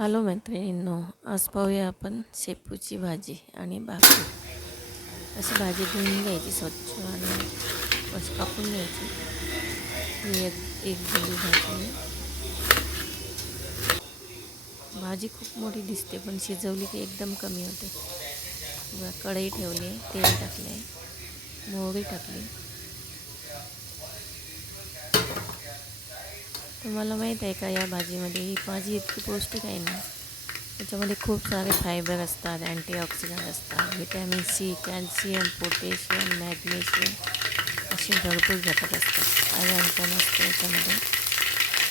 Hello मैत्रिणींनो आज पाहूया आपण शेपूची भाजी आणि भाकरी. अशी भाजी धुवून घ्यायची स्वच्छ आणि बस कापून घ्यायची. ही एक एक जुडी भाजी भाजी खूप मोठी दिसते पण शिजवली की एकदम कमी होते. कढई ठेवली आहे तेल टाकले आहे मोहरी टाकली. तुम्हाला माहीत आहे का या भाजीमध्ये ही भाजी इतकी पौष्टिक आहे ना? त्याच्यामध्ये खूप सारे फायबर असतात अँटीऑक्सिडंट असतात vitamin C calcium potassium magnesium असे भरपूर घटक असतात. आयरन पण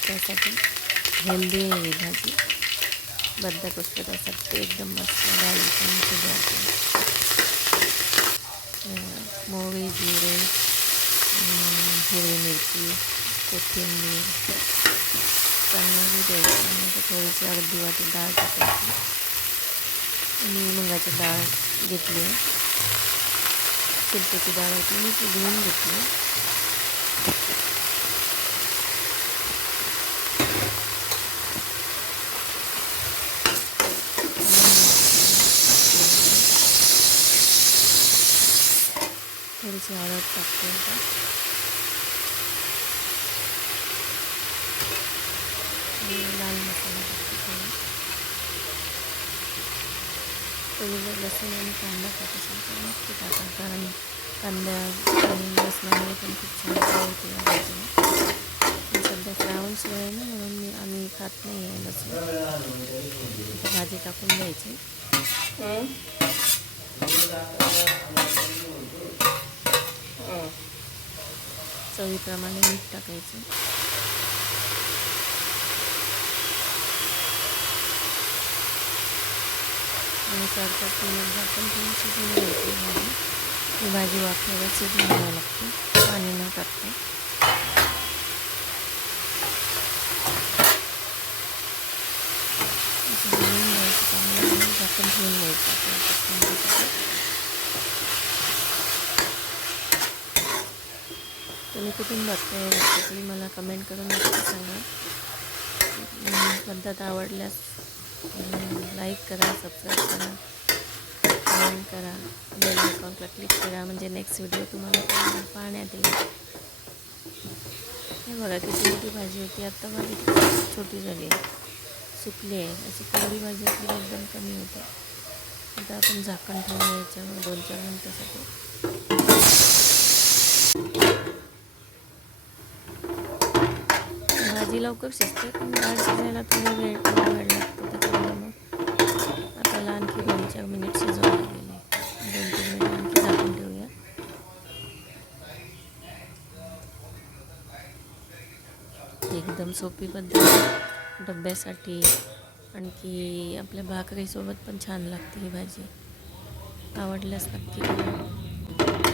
त्यासाठी हेल्दी ही भाजी. बद्धकोष्ठतासाठी एकदम मस्त डाळी पण शिजवते मोहरी जिरे अं, हिरवी मिरची कोथिंबीर चांगली द्यायची म्हणजे थोडीशी अर्धी वाटी डाळ टाकायची. मी मुंगाची डाळ घेतली आहे. शिरपेची डाळ होती मी ती धुवून घेतली थोडीशी हळद टाकते आता लाल मसाला टाकते थोडा तुम्ही जर लसूण आणि कांदा खात तर मग ते टाका कारण कांदा आणि लसणामुळे पण खूप छान चव सध्या श्रावण सुरू आहे ना म्हणून मी आम्ही खात नाही आहे लसूण भाजी टाकून द्यायची चवीप्रमाणे मीठ टाकायचं. आणि चार पाच मिनिट झाकण ठेवून शिजवून घ्यायची भाजी. ही भाजी वाफेवर शिजून घ्यावी लागते. पाणी न टाकते. ठेवून तुम्ही कुठून बघताय रेसिपी मला कमेंट करून नक्की सांगा. पद्धत आवडल्यास लाईक करा सबस्क्राईब करा कमेंट करा बेल आयकॉनला क्लिक करा म्हणजे नेक्स्ट व्हिडिओ तुम्हाला पाहण्यात येईल. हे बघा किती मोठी भाजी होती. आत्ता भाजी छोटी झाली आहे. सुकली आहे. अशी कोरडी भाजी होती एकदम कमी होते. आता आपण झाकण ठेवून याच्यावर दोन चार मिनटासाठी. भाजी लवकर शिजते पण डाळ शिजायला तुम्ही वेळ थोडा वेळ लागतो त्याच्यामुळे मग आपल्याला आणखी दोन चार मिनिट शिजवावं लागेल दोन तीन मिनिट आणखी झाकून ठेवूया एकदम सोपी पद्धत. डब्यासाठी आणखी आपल्या भाकरीसोबत पण छान लागते ही भाजी. आवडल्यास नक्की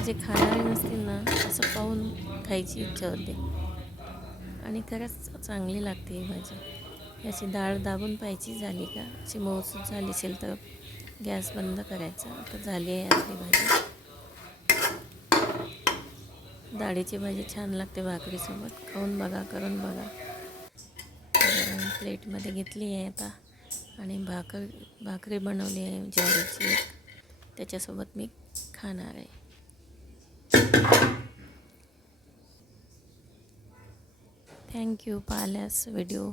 जे खाणारे नसतील ना असं पाहून खायची इच्छा होते. आणि खरंच चांगली लागते ही भाजी. याची डाळ दाबून पाहायची झाली का अशी मऊसूत झाली असेल तर गॅस बंद करायचा. आता झाली आहे आपली भाजी. डाळीची भाजी छान लागते भाकरीसोबत. खाऊन बघा करून बघा. प्लेटमध्ये घेतली आहे आता. आणि भाकर भाकरी बनवली आहे ज्वारीची. त्याच्यासोबत मी खाणार आहे. थँक्यू पाहिल्यास व्हिडिओ